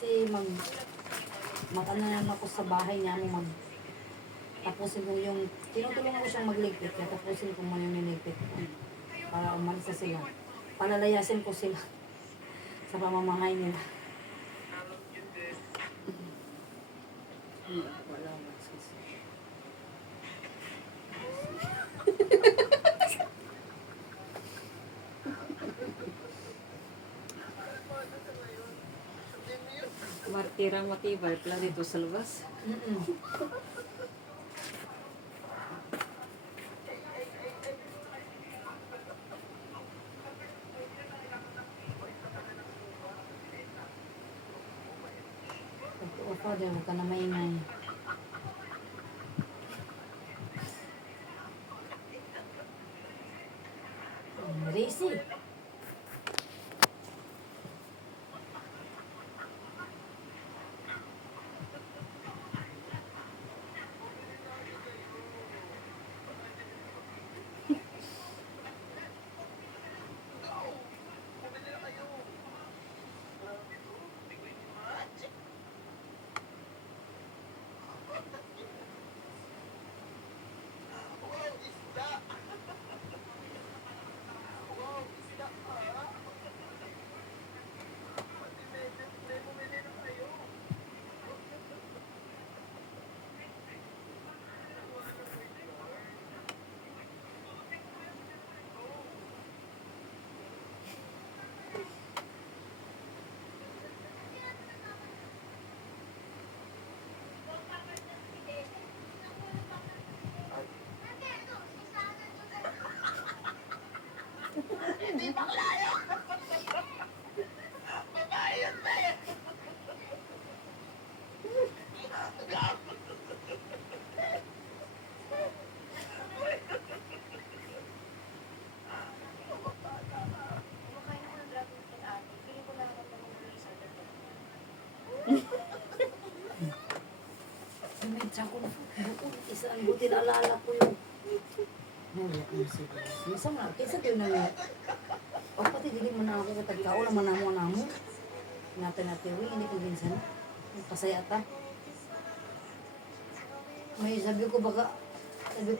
Kasi mag ano naman ako sa bahay niya, tapusin ko yung, tinutulungan ko siyang magligpit, kaya tapusin ko muna yung niligpit ko. Para umalis na sila. Palalayasin ko sila sa pamamahay nila. Wala magsisi. Martirang matibay pala dito sa labas. Opo, huwag ka na maingay. Racy. Hindi bakla yun! Babae yun, be! May tsakong bukod. Isang buti naalala ko yung minsan nga, kaysa tayo na nga. O pati dili mo na ako katagkao naman na mo. Natin, hindi ko minsan. Pasaya ta. May sabi ko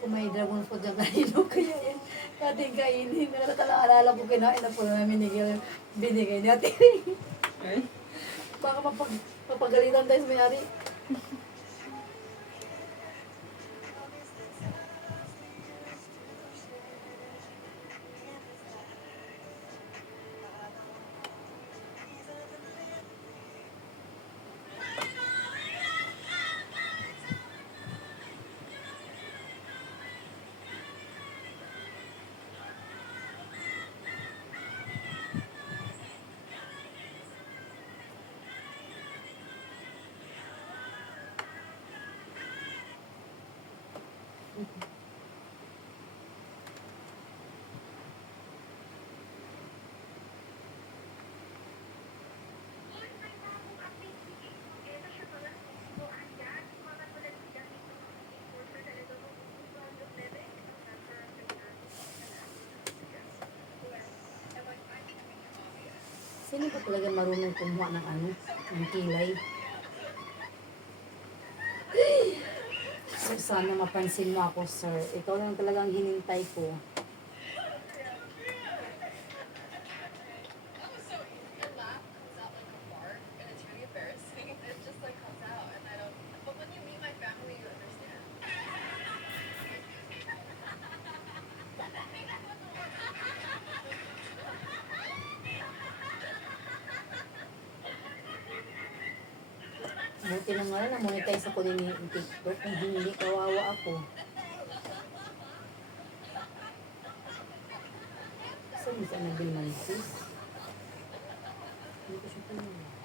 may dragon fruit dyan kanino kaya yan. Natin kainin. Alala ko kinain na po namin binigay natin. Baka mapagalitan tayo sa may-ari. Sino ba talaga marunong kumuha ng kilay? So, sana mapansin mo ako, sir. Ikaw lang talagang hinintay ko. Buti na nga lang, na-monetize ako din yung TikTok. Kung hindi, kawawa ako. Saan yung sa Nabil Mansis? Hindi ko siya pala.